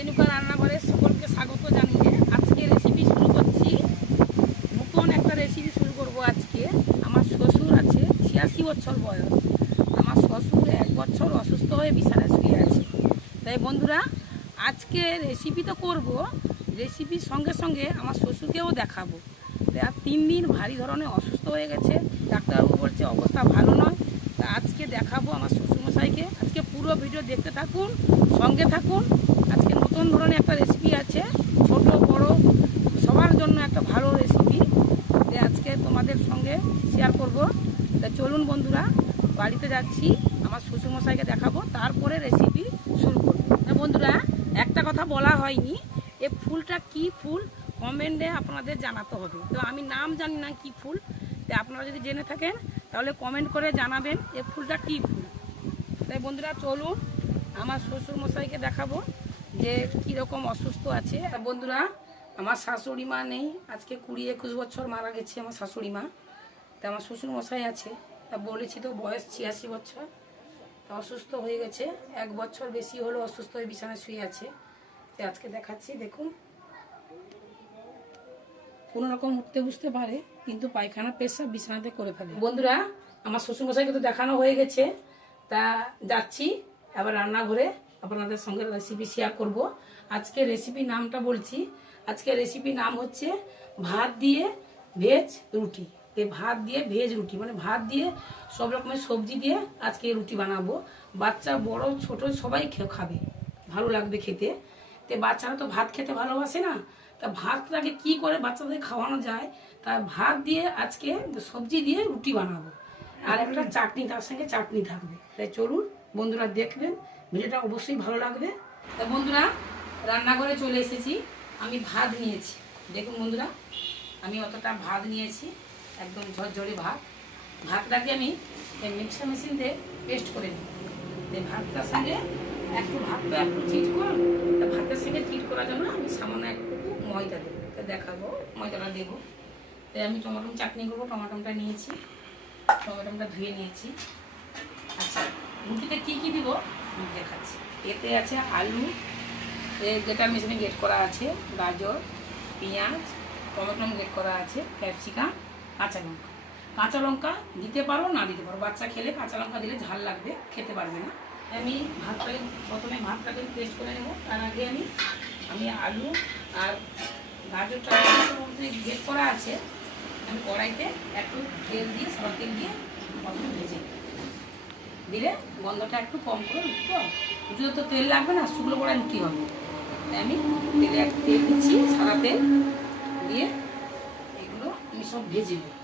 রেণুকা রান্নাঘরে সকলকে স্বাগত জানিয়ে আজকে রেসিপি শুরু করছি। নতুন একটা রেসিপি শুরু করব আজকে। আমার শ্বশুর আছে 86 বছর বয়স। আমার শ্বশুর 1 বছর অসুস্থ হয়ে বিছানায় শুয়ে আছে। তাই বন্ধুরা আজকে রেসিপি তো করব, রেসিপির সঙ্গে সঙ্গে আমার শ্বশুরকেও দেখাবো। আর 3 দিন ভারী ধরনের অসুস্থ হয়ে গেছে, ডাক্তারবাবু বলছে অবস্থা ভালো নয়। তা আজকে দেখাবো আমার শ্বশুরমশাইকে। আজকে পুরো ভিডিও দেখতে থাকুন, সঙ্গে থাকুন। আজকে নতুন ধরনের একটা রেসিপি আছে, ছোট বড় সবার জন্য একটা ভালো রেসিপি যে আজকে তোমাদের সঙ্গে শেয়ার করব। তা চলুন বন্ধুরা, বাড়িতে যাচ্ছি, আমার শ্বশুরমশাইকে দেখাবো, তারপরে রেসিপি শুরু করবো। তা বন্ধুরা একটা কথা বলা হয়নি, এ ফুলটা কি ফুল কমেন্টে আপনাদের জানাতে হবে। তো আমি নাম জানি না কি ফুল, তো আপনারা যদি জেনে থাকেন তাহলে কমেন্ট করে জানাবেন এ ফুলটা কি ফুল। তাই বন্ধুরা চলুন আমার শ্বশুরমশাইকে দেখাবো যে কীরকম অসুস্থ আছে। তা বন্ধুরা আমার শাশুড়ি মা নেই, আজকে 20-21 বছর মারা গেছে আমার শাশুড়ি মা। তা আমার শ্বশুরমশাই আছে, তা বলেছি তো বয়স 86 বছর। তা অসুস্থ হয়ে গেছে, 1 বছর বেশি হলো অসুস্থ হয়ে বিছানায় শুয়ে আছে। তো আজকে দেখাচ্ছি, দেখুন কোনো রকম উঠতে বুঝতে পারে, কিন্তু পায়খানা পেশাব বিছানাতে করে ফেলে। বন্ধুরা আমার শ্বশুরমশাইকে তো দেখানো হয়ে গেছে, তা যাচ্ছি আবার রান্নাঘরে আপনাদের সঙ্গে রেসিপি শেয়ার করব। আজকে রেসিপি নামটা বলছি, আজকে রেসিপি নাম হচ্ছে ভাত দিয়ে ভেজ রুটি। ভাত দিয়ে ভেজ রুটি মানে ভাত দিয়ে সব রকমের সবজি দিয়ে আজকে রুটি বানাবো। বাচ্চা বড় ছোট সবাই খাবে, ভালো লাগবে খেতে। তো বাচ্চারা তো ভাত খেতে ভালোবাসে না, তা ভাতটাকে কি করে বাচ্চাদের খাওয়ানো যায়, তা ভাত দিয়ে আজকে সবজি দিয়ে রুটি বানাবো। আর একটা চাটনি, তার সঙ্গে চাটনি থাকবে। তাই চলুন বন্ধুরা দেখবেন, ভিডিওটা অবশ্যই ভালো লাগবে। তা বন্ধুরা রান্নাঘরে চলে এসেছি, আমি ভাত নিয়েছি। দেখুন বন্ধুরা আমি অতটা ভাত নিয়েছি, একদম ঝরঝরে ভাত। ভাতটাকে আমি মিক্সার মেশিন দিয়ে পেস্ট করে নিই। ভাতটার সঙ্গে একটু ভাতটা একটু চিট করুন, তা ভাতের সঙ্গে চিট করার জন্য আমি সামান্য একটু ময়দা দেবো। তা দেখাবো ময়দাটা দেবো। তাই আমি টমেটো চাটনি করবো, টমেটোটা নিয়েছি, টমেটোটা ধুয়ে নিয়েছি। আচ্ছা রুটিতে কী কী দিব আমি দেখাচ্ছি। এতে আছে আলু, যেটা মেশিনে গ্রেট করা আছে, গাজর, পেঁয়াজ, টমেটো গ্রেট করা আছে, ক্যাপসিকাম, কাঁচা লঙ্কা। কাঁচা লঙ্কা দিতে পারো না দিতে পারো, বাচ্চা খেলে কাঁচা লঙ্কা দিলে ঝাল লাগবে, খেতে পারবে না। আমি ভাতটাকে প্রথমে ভাতটাকে পেস্ট করে নেব। তার আগে আমি আলু আর গাজরটা গ্রেট করা আছে, আমি কড়াইতে একটু তেল দিয়ে সাদা তেল দিয়ে প্রথমে ভেজে দিলে গন্ধটা একটু কম করে রুটিতে তো তেল লাগবে না, শুকনো কড়াই রুটি হবে। তাই আমি তেলে একটু তেল দিচ্ছি, সাদা তেল দিয়ে এগুলো আমি সব ভেজে নেব।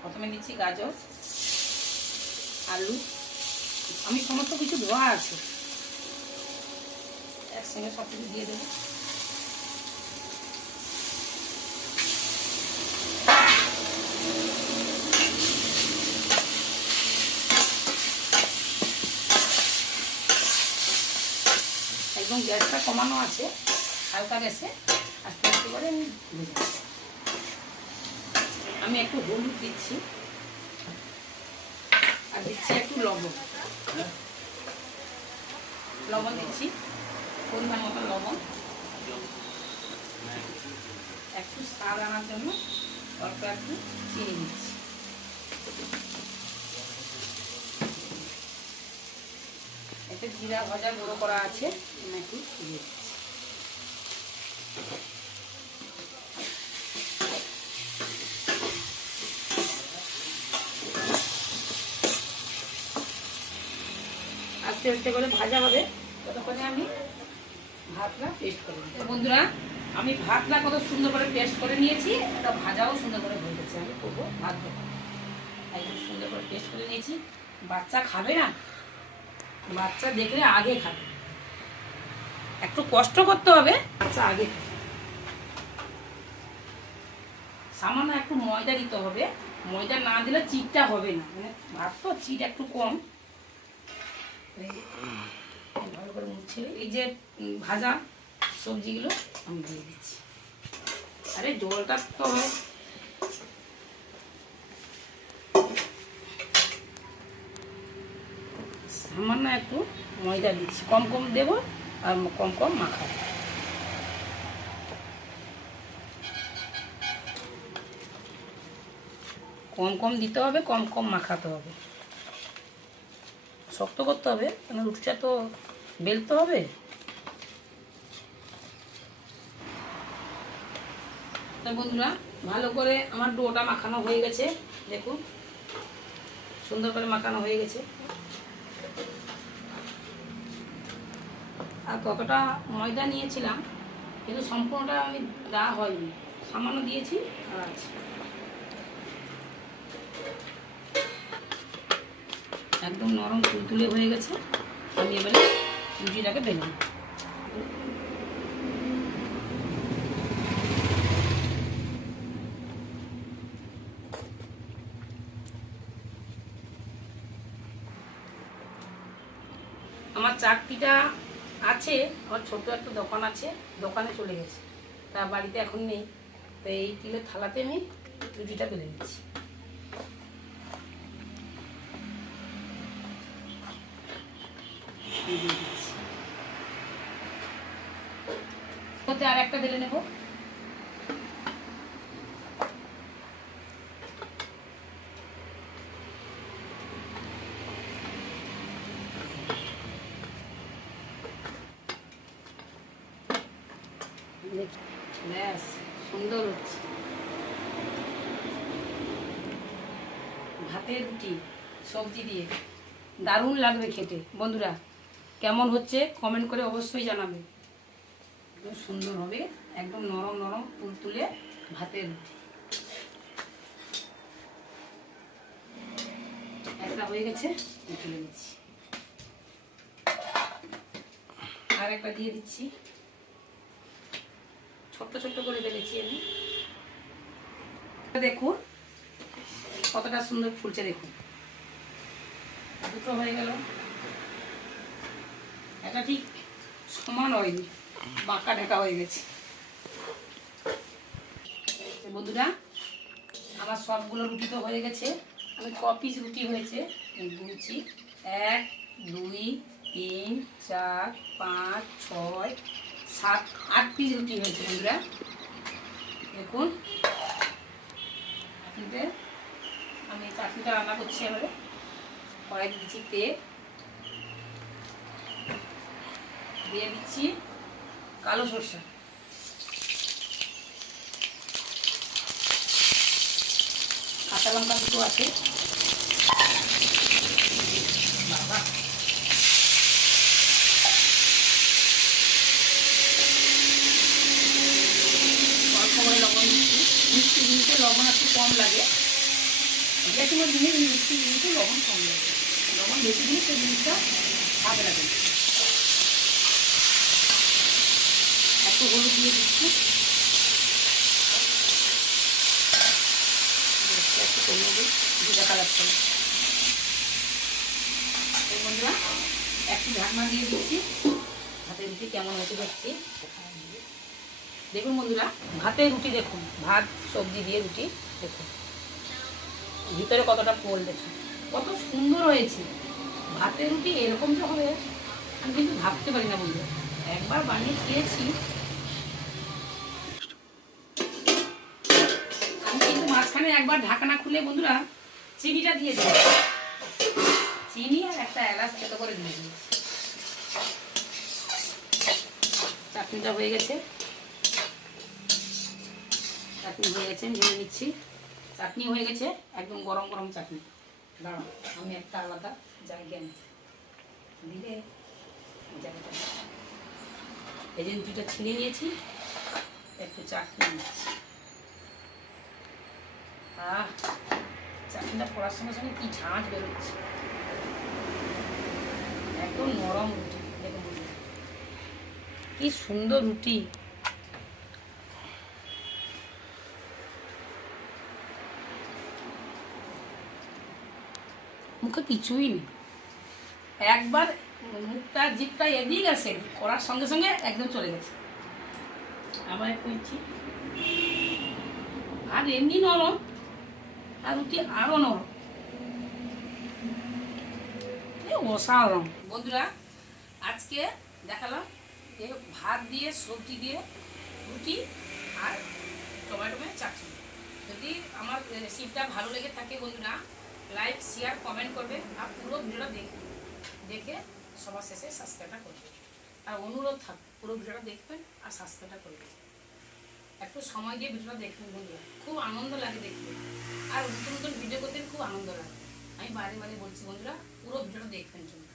প্রথমে দিচ্ছি গাজর, আলু, আমি সমস্ত কিছু ধোয়া আছে, একসঙ্গে সব কিছু দিয়ে দেবো। একদম গ্যাসটা কমানো আছে, হালকা গ্যাসে আস্তে আস্তে করে আমি ভেজে। আমি একটু হলুদ দিচ্ছি আর দিচ্ছি একটু লবণ দিচ্ছি, পরিমাণ মতো লবণ। একটু স্বাদ আনার জন্য অল্প একটু চিনি দিচ্ছি। এতে জিরা ভাজা গুঁড়ো করা আছে, আমি একটু দিয়ে দিচ্ছি। আস্তে আস্তে করে ভাজা হবে, ততক্ষণে আমি ভাতটা পেস্ট করে নিই। বন্ধুরা আমি ভাতটা কত সুন্দর করে পেস্ট করে নিয়েছি, এটা ভাজাও সুন্দর করে হয়ে গেছে। আমি করবো ভাত দেবো, একদম সুন্দর করে পেস্ট করে নিয়েছি। বাচ্চা খাবে না, বাচ্চা দেখলে আগে খাবে, একটু কষ্ট করতে হবে, বাচ্চা আগে খাবে। সামান্য একটু ময়দা দিতে হবে, ময়দা না দিলে চিটটা হবে না, মানে ভাত তো চিট একটু কম। ভালো করে মুছে এই যে ভাজা সবজিগুলো আমি দিয়ে দিচ্ছি। আরে জলটা তো সামান্য একটু ময়দা দিচ্ছি, কম কম দেবো আর কম কম মাখাবো। কম কম দিতে হবে, কম কম মাখাতে হবে। শক্ত করতে হবে, কারণ রুটিটা তো বেলতে হবে। বন্ধুরা, ভালো করে আমার ডোটা মাখানো হয়ে গেছে। দেখুন সুন্দর করে মাখানো হয়ে গেছে। আর কতটা ময়দা নিয়েছিলাম, কিন্তু সম্পূর্ণটা আমি দেওয়া হয়নি, সামান্য দিয়েছি। আর আছে একদম নরম তুলতুলে হয়ে গেছে। আমি এবারে রুটিটাকে বেলব। আমার চাকতিটা আছে, আমার ছোট একটা দোকান আছে, দোকানে চলে গেছে, তা বাড়িতে এখন নেই। তো এই তিলের থালাতে আমি রুটিটা বেলে নিচ্ছি। আর একটা বেলে নেব। ব্যাস, সুন্দর হচ্ছে ভাতের রুটি সবজি দিয়ে, দারুণ লাগবে খেতে। বন্ধুরা, কেমন হচ্ছে কমেন্ট করে অবশ্যই জানাবে। খুব সুন্দর হবে, একদম নরম নরম তুলতুলে ভাতের রুটি। একটা হয়ে গেছে, তুলে দিচ্ছি। আর একটা দিয়ে দিচ্ছি। ছোট্ট ছোট্ট করে বেলেছি আমি। দেখুন কতটা সুন্দর ফুলছে, দেখুন দুটো হয়ে গেল। এটা ঠিক সমান হয়নি, বাঁকা ঢাকা হয়ে গেছে। বন্ধুরা, আমার সবগুলো রুটি তো হয়ে গেছে। আমি ক পিস রুটি হয়েছে গুনছি। 1 2 3 4 5 6 7 8 পিস রুটি হয়েছে। বন্ধুরা দেখুন, আমি চাটনিটা রান্না করছি। এবারে কড়াই দিচ্ছি তেল, দিয়ে দিচ্ছি কালো সরষা, কাঁচা লঙ্কা দুটো আছে। বাবা, অল্প করে লবণ দিচ্ছি। মিষ্টি জিনিসে লবণ একটু কম লাগে, যে কোনো জিনিস মিষ্টি জিনিসে লবণ কম লাগে। লবণ বেশি দিলে সেই জিনিসটা ভালো লাগে। একটু হলুদ দিয়ে দিচ্ছি, একটু কমিয়ে দিই, দেখা যাচ্ছে না। বন্ধুরা, একটু ঢাকনা দিয়ে দিচ্ছি। ভাতের রুটি কেমন হয়েছে দেখছি। দেখুন বন্ধুরা, ভাতের রুটি দেখুন, ভাত সবজি দিয়ে রুটি দেখুন, ভিতরে কতটা পোল দেখুন, কত সুন্দর হয়েছে। ভাতের রুটি এরকম যে হবে আমি কিন্তু ভাবতে পারি না বন্ধুরা। একবার বানিয়ে খেয়েছি আমি, কিন্তু মাঝখানে একবার ঢাকনা খুলে বন্ধুরা চিনিটা দিয়ে দিই, চিনি আর একটা এলাচ থেতো করে দিয়ে দিই। চাটনিটা হয়ে গেছে, চাটনি হয়ে গেছে, ঢেলে নিচ্ছি। চাটনি হয়ে গেছে, একদম গরম গরম চাটনি। দাঁড়াও, আমি একটা আলাদা জায়গা দিলে জায়গাটা, এই যে রুটিটা ছিঁড়ে নিয়েছি, একটু চাটনি নিচ্ছি। চাটনিটা পড়ার সঙ্গে সঙ্গে কি ঝাঁঝ বেরোচ্ছে, একদম নরম রুটি। দেখুন কি সুন্দর রুটি। মুখে কিছুই নেই, একবার মুখটা জিভটা এদিকে গেছে, করার সঙ্গে সঙ্গে একদম চলে গেছে। আবার একটু নিচ্ছি, আর এমনি নরম, আর রুটি আরো নরম, অসাধারণ। বন্ধুরা, আজকে দেখালাম এ ভাত দিয়ে সবজি দিয়ে রুটি আর টমেটো চাটনি। যদি আমার রেসিপিটা ভালো লেগে থাকে বন্ধুরা, লাইক শেয়ার কমেন্ট করবে আর পুরো ভিডিওটা দেখে সবার শেষে সাবস্ক্রাইবটা করবে। আর অনুরোধ থাকবে পুরো ভিডিওটা দেখবেন আর সাবস্ক্রাইবটা করবেন। একটু সময় দিয়ে ভিডিওটা দেখবেন বন্ধুরা, খুব আনন্দ লাগে দেখতে। আর নতুন নতুন ভিডিও করতে খুব আনন্দ লাগে। আমি বারে বারে বলছি বন্ধুরা, পুরো ভিডিওটা দেখবেন জন্য।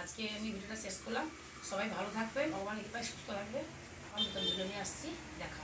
আজকে আমি ভিডিওটা শেষ করলাম। সবাই ভালো থাকবেন, ভগবান কৃপায় সুস্থ থাকবে। আমার নতুন ভিডিও নিয়ে আসছি, দেখা।